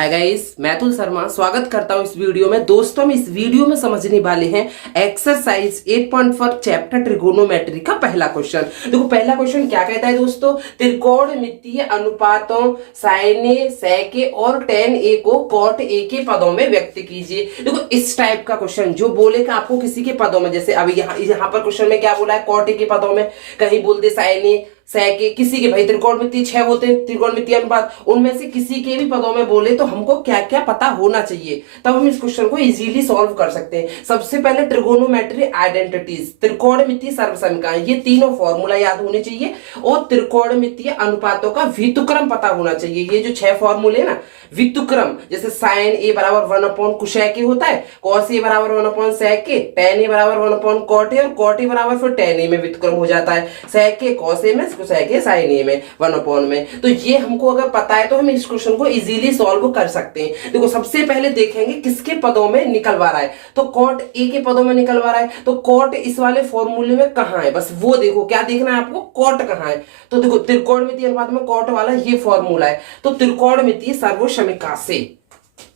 Hi guys, मैं अतुल शर्मा स्वागत करता हूं इस वीडियो में। दोस्तों, हम इस वीडियो में समझने वाले हैं एक्सरसाइज 8.4 चैप्टर ट्रिगोनोमेट्री का पहला क्वेश्चन। देखो, पहला क्वेश्चन क्या कहता है दोस्तों, त्रिकोणमितीय अनुपातों साइन ए, सेक ए और टेन ए को कॉट ए के पदों में व्यक्त कीजिए। देखो, इस टाइप का क्वेश्चन जो बोलेगा आपको किसी के पदों में, जैसे अभी यहाँ पर क्वेश्चन में क्या बोला है, कॉट ए के पदों में, कहीं बोल दे साइन ए, सेक ए, किसी के, भाई त्रिकोणमितीय 6 होते हैं त्रिकोणमितीय अनुपात, उनमें से किसी के भी पदों में बोले तो हमको क्या क्या पता होना चाहिए, तब हम इस क्वेश्चन को इजीली सॉल्व कर सकते हैं। सबसे पहले ट्रिगोनोमेट्री आइडेंटिटीज, त्रिकोणमितीय सर्वसमीकरण, ये तीनों फॉर्मूला याद होने चाहिए और त्रिकोणमितीय अनुपातों का व्युत्क्रम पता होना चाहिए। ये जो 6 फॉर्मूले ना, व्युत्क्रम, जैसे साइन ए बराबर 1 कुशेक ए होता है, कॉस ए बराबर 1 सेक ए, टेन ए बराबर 1 कॉट ए और कॉट ए बराबर फिर टेन ए में व्युत्क्रम हो जाता है, सेक ए कॉस ए में, सेक ए साइन ए में, 1 में। तो ये हमको अगर पता है तो हम इस क्वेश्चन को इजीली सॉल्व कर सकते हैं। देखो, सबसे पहले देखेंगे किसके पदों में निकलवा रहा है, तो कॉट ए के पदों में निकलवा रहा है, तो कॉट इस वाले फॉर्मूले में कहां है, बस वो देखो, क्या देखना है आपको, कॉट कहां है। तो देखो, त्रिकोणमितीय अनुपात में कॉट वाला ये फॉर्मूला है, तो त्रिकोणमितीय सर्वसमीकरण से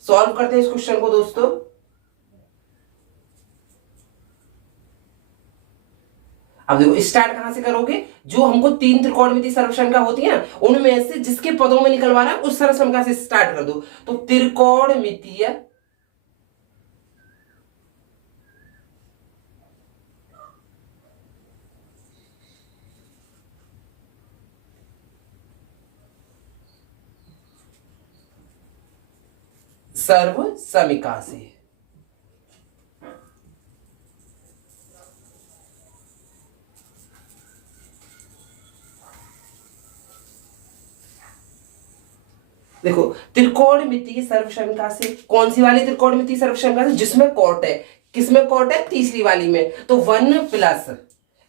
सॉल्व करते हैं इस क्वेश्चन को दोस्तों। अब देखो, स्टार्ट कहां से करोगे, जो हमको 3 त्रिकोणमितीय सर्वसमीकरण होती है ना, उनमें से जिसके पदों में निकलवाना है उस सर्वसमीकरण से स्टार्ट कर दो। तो त्रिकोणमितीय सर्वसमीकरण से देखो, त्रिकोणमितीय सर्वसमीकरण से कौन सी वाली त्रिकोणमितीय सर्वसमीकरण से, जिसमें कॉट है, किसमें कॉट है, तीसरी वाली में, तो 1 प्लस,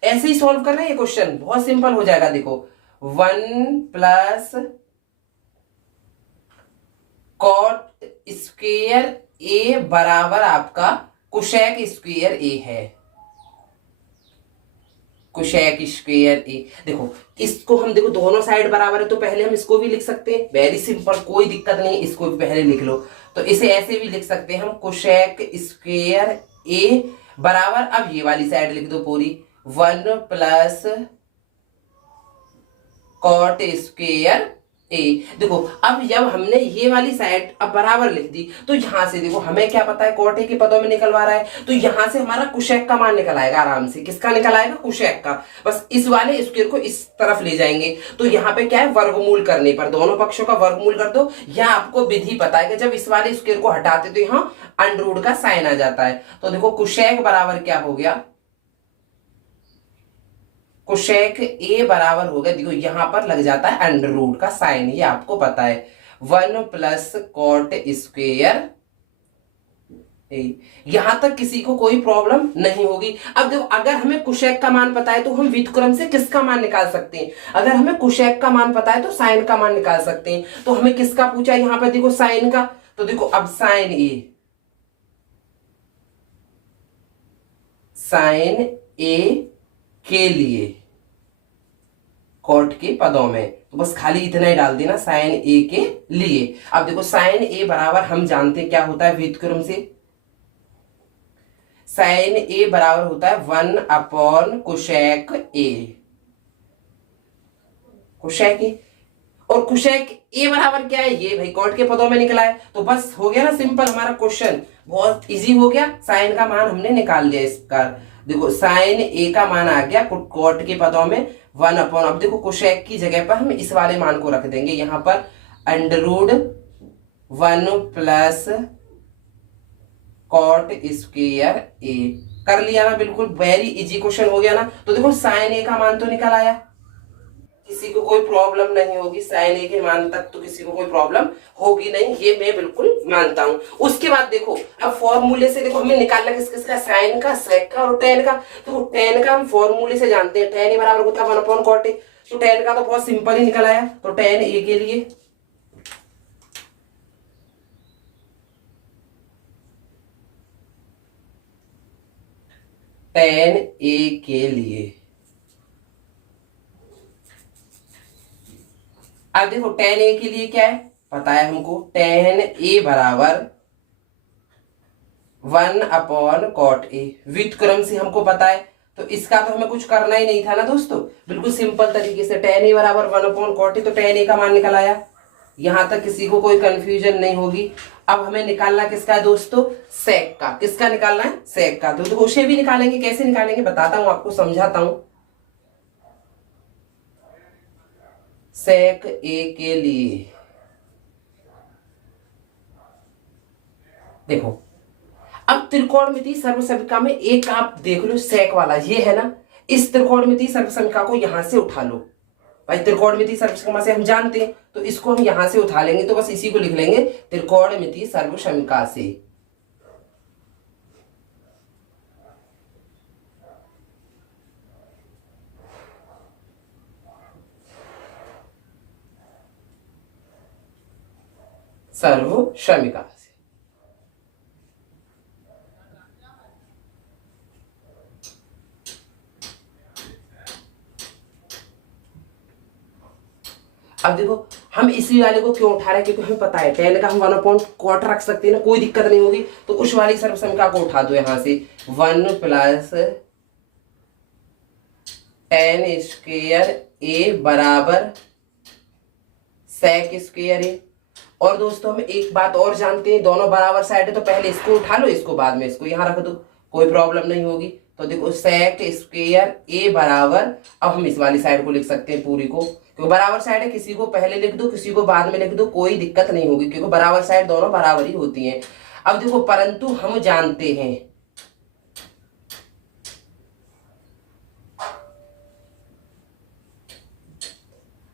ऐसे ही सॉल्व करना है ये क्वेश्चन, बहुत सिंपल हो जाएगा। देखो, 1 प्लस कॉट स्क्वेयर ए बराबर आपका कुशेक स्क्वेयर ए है, कुशेक स्क्वेयर ए। देखो, इसको हम, देखो दोनों साइड बराबर है तो पहले हम इसको भी लिख सकते हैं, वेरी सिंपल, कोई दिक्कत नहीं, इसको भी पहले लिख लो। तो इसे ऐसे भी लिख सकते हैं हम, कुशेक स्क्वेयर ए बराबर, अब ये वाली साइड लिख दो पूरी, 1 प्लस कॉट स्क्वेयर ए। देखो, अब जब हमने ये वाली साइड अब बराबर लिख दी, तो यहां से देखो हमें क्या पता है, कॉट ए के पदों में निकलवा रहा है, तो यहां से हमारा कुशेक का मान निकल आएगा आराम से। किसका निकल आएगा, कुशेक का। बस इस वाले स्क्वायर को इस तरफ ले जाएंगे, तो यहाँ पे क्या है, वर्गमूल करने पर दोनों पक्षों का वर्गमूल कर दो। यह आपको विधि पता है कि जब इस वाले स्क्वायर को हटाते तो यहाँ अंडर रूट का साइन आ जाता है। तो देखो, कुशेक बराबर क्या हो गया, कुशेक ए बराबर हो गया, देखो यहां पर लग जाता है अंडर रूट का साइन, ये आपको पता है, 1 प्लस कॉट स्क्वेयर ए। यहां तक किसी को कोई प्रॉब्लम नहीं होगी। अब देखो, अगर हमें कुशेक का मान पता है तो हम व्युत्क्रम से किसका मान निकाल सकते हैं, अगर हमें कुशेक का मान पता है तो साइन का मान निकाल सकते हैं। तो हमें किसका पूछा है यहां पर, देखो साइन का, तो देखो अब साइन ए, साइन ए के लिए कॉट के पदों में, तो बस खाली इतना ही डाल देना, साइन ए के लिए। अब देखो, साइन ए बराबर हम जानते हैं क्या होता है व्युत्क्रम से, साइन ए बराबर होता है 1 कुशेक ए, कुशेक ए। और कुशेक ए बराबर क्या है, ये भाई कॉट के पदों में निकला है, तो बस हो गया ना सिंपल, हमारा क्वेश्चन बहुत इजी हो गया। साइन का मान हमने निकाल लिया इस प्रकार। देखो, साइन ए का मान आ गया कॉट के पदों में 1 अब देखो कुशेक की जगह पर हम इस वाले मान को रख देंगे यहां पर, under root 1 plus cot square A. कर लिया ना, बिल्कुल वेरी इजी क्वेश्चन हो गया ना। तो देखो, साइन ए का मान तो निकल आया, किसी को कोई प्रॉब्लम नहीं होगी, साइन ए के मान तक तो किसी को कोई प्रॉब्लम होगी नहीं, ये मैं बिल्कुल मानता हूं। उसके बाद देखो, अब फॉर्मूले से देखो हमें निकालना किस किसका, साइन का, सेक का और टेन का। तो टेन का हम फॉर्मूले से जानते हैं, टेन ए बराबर होता है 1 कॉट ए, तो टेन का तो बहुत सिंपल ही निकल आया। तो टेन ए के लिए, टेन ए के लिए अब देखो टेन ए के लिए क्या है पता है हमको tan a बराबर 1/cot a व्युत्क्रम से हमको पता है, तो इसका तो हमें कुछ करना ही नहीं था ना दोस्तों। बिल्कुल सिंपल तरीके से tan a बराबर 1/cot a, तो tan a का मान निकल आया। यहां तक किसी को कोई कंफ्यूजन नहीं होगी। अब हमें निकालना किसका है दोस्तों, सेक का। किसका निकालना है, सेक का। तो उसे भी निकालेंगे, कैसे निकालेंगे बताता हूं आपको, समझाता हूं। सेक ए के लिए देखो, अब त्रिकोणमिति सर्वसमिका में एक आप देख लो, सेक वाला ये है ना, इस त्रिकोणमिति सर्वसमिका को यहां से उठा लो। भाई त्रिकोणमिति सर्वसमिका से हम जानते हैं, तो इसको हम यहां से उठा लेंगे, तो बस इसी को लिख लेंगे त्रिकोणमिति सर्वसमिका से। सर्वसमिका से। अब देखो हम इसी वाले को क्यों उठा रहे हैं, क्योंकि हमें पता है tan का हम 1/cot रख सकते हैं ना, कोई दिक्कत नहीं होगी। तो उस वाली सर्वसमिका को उठा दो यहां से, 1 + tan² a बराबर sec² a। और दोस्तों हम एक बात और जानते हैं, दोनों बराबर साइड है, तो पहले इसको उठा लो, इसको बाद में इसको यहां रख दो, कोई प्रॉब्लम नहीं होगी। तो देखो sec² a बराबर, अब हम इस वाली साइड को लिख सकते हैं पूरी को, क्योंकि बराबर साइड है, किसी को पहले लिख दो किसी को बाद में लिख दो, कोई दिक्कत नहीं होगी, क्योंकि बराबर साइड दोनों बराबर ही होती हैं। अब देखो परंतु हम जानते हैं,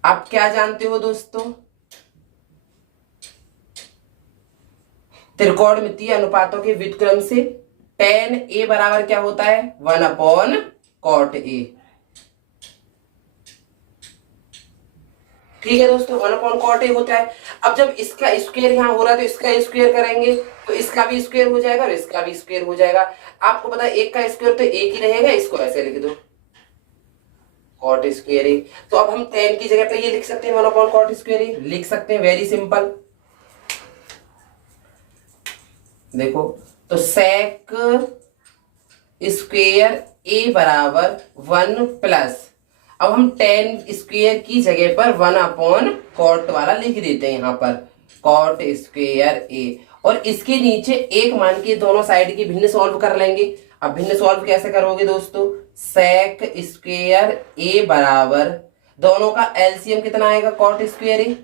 आप क्या जानते हो दोस्तों, त्रिकोणमितीय अनुपातों के व्युत्क्रम से tan a बराबर क्या होता है, 1/cot a। ठीक है दोस्तों, 1/cot a होता है। अब जब इसका स्क्वायर यहाँ हो रहा है, तो इसका स्क्वायर करेंगे तो इसका भी स्क्वायर हो जाएगा और इसका भी स्क्वायर हो जाएगा। आपको पता है एक का स्क्वायर तो एक ही रहेगा, इसको ऐसे लिख दो cot² a। तो अब हम tan की जगह पे ये लिख सकते हैं 1/cot² a, लिख सकते हैं, वेरी सिंपल। देखो तो sec² a बराबर 1+, अब हम tan² की जगह पर 1/cot वाला लिख देते हैं यहाँ पर, cot² a। और इसके नीचे एक मान के दोनों साइड की भिन्न सॉल्व कर लेंगे। अब भिन्न सॉल्व कैसे करोगे दोस्तों, sec² a बराबर, दोनों का एलसीएम कितना आएगा, cot² a,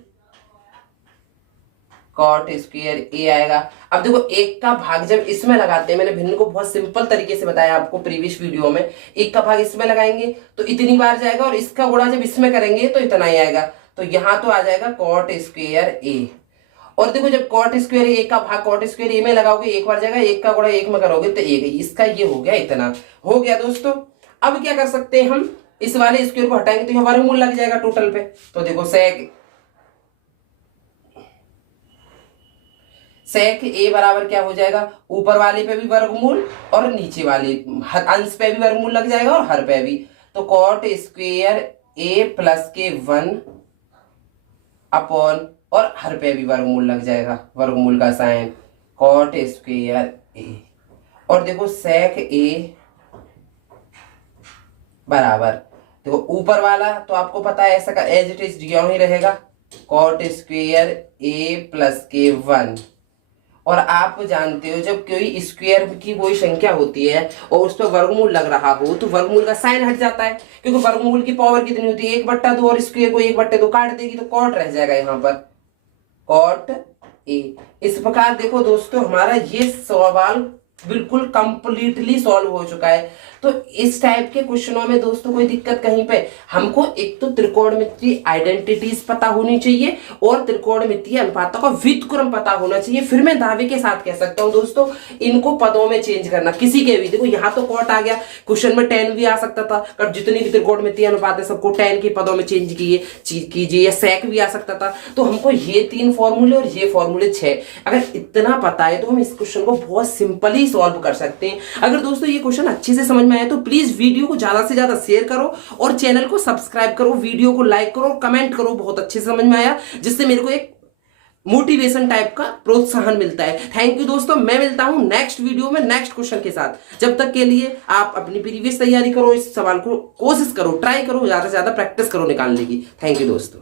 cot² a आएगा। अब देखो एक का भाग जब इसमें लगाते हैं, मैंने भिन्न को बहुत सिंपल तरीके से बताया आपको प्रीवियस वीडियो में, एक का भाग इसमें लगाएंगे तो इतनी बार जाएगा, और इसका गुणा जब इसमें करेंगे तो इतना ही आएगा, तो यहां तो आ जाएगा cot² a। और देखो जब cot² a का भाग cot² a में लगाओगे, एक बार जाएगा, एक का गुणा एक में करोगे तो एक, इसका ये हो गया, इतना हो गया दोस्तों। अब क्या कर सकते हैं हम, इस वाले स्क्वायर को हटाएंगे तो यहाँ वर्गमूल लग जाएगा टोटल पे। तो देखो sec a बराबर क्या हो जाएगा, ऊपर वाले पे भी वर्गमूल और नीचे वाले अंश पे भी वर्गमूल लग जाएगा और हर पे भी। तो cot² a प्लस के 1 अपॉन, और हर पे भी वर्गमूल लग जाएगा, वर्गमूल का साइन cot² a। और देखो sec a बराबर, देखो ऊपर वाला तो आपको पता है ऐसा का एज इट इज यूं ही रहेगा, cot² a प्लस के 1। और आप जानते हो जब कोई स्क्वायर की कोई संख्या होती है और उस पर वर्गमूल लग रहा हो तो वर्गमूल का साइन हट जाता है, क्योंकि वर्गमूल की पावर कितनी होती है, 1/2, और स्क्वायर को 1/2 काट देगी तो कॉट रह जाएगा यहाँ पर, cot a। इस प्रकार देखो दोस्तों हमारा ये सवाल बिल्कुल कंप्लीटली सॉल्व हो चुका है। तो इस टाइप के क्वेश्चनों में दोस्तों कोई दिक्कत कहीं पे, हमको एक तो त्रिकोणमितीय आइडेंटिटीज पता होनी चाहिए और त्रिकोणमितीय अनुपातों का व्युत्क्रम पता होना चाहिए। फिर मैं दावे के साथ कह सकता हूं दोस्तों, इनको पदों में चेंज करना किसी के भी, देखो यहाँ तो कॉट आ गया, क्वेश्चन में tan भी आ सकता था, और जितनी भी त्रिकोणमितीय अनुपात है सबको tan के पदों में चेंज कीजिए, या sec भी आ सकता था। तो हमको ये 3 फॉर्मूले और ये फॉर्मूले 6, अगर इतना पता है तो हम इस क्वेश्चन को बहुत सिंपली सॉल्व कर सकते हैं। अगर दोस्तों ये क्वेश्चन अच्छे से समझ में आए तो प्लीज वीडियो को ज्यादा से ज्यादा शेयर करो और चैनल को सब्सक्राइब करो, वीडियो को लाइक करो और कमेंट करो बहुत अच्छे से समझ में आया, जिससे मेरे को एक मोटिवेशन टाइप का प्रोत्साहन मिलता है। थैंक यू दोस्तों, मैं मिलता हूं नेक्स्ट वीडियो में नेक्स्ट क्वेश्चन के साथ। जब तक के लिए आप अपनी प्रीवियस तैयारी करो, इस सवाल को कोशिश करो, ट्राई करो, ज्यादा से ज्यादा प्रैक्टिस करो निकालने की। थैंक यू दोस्तों।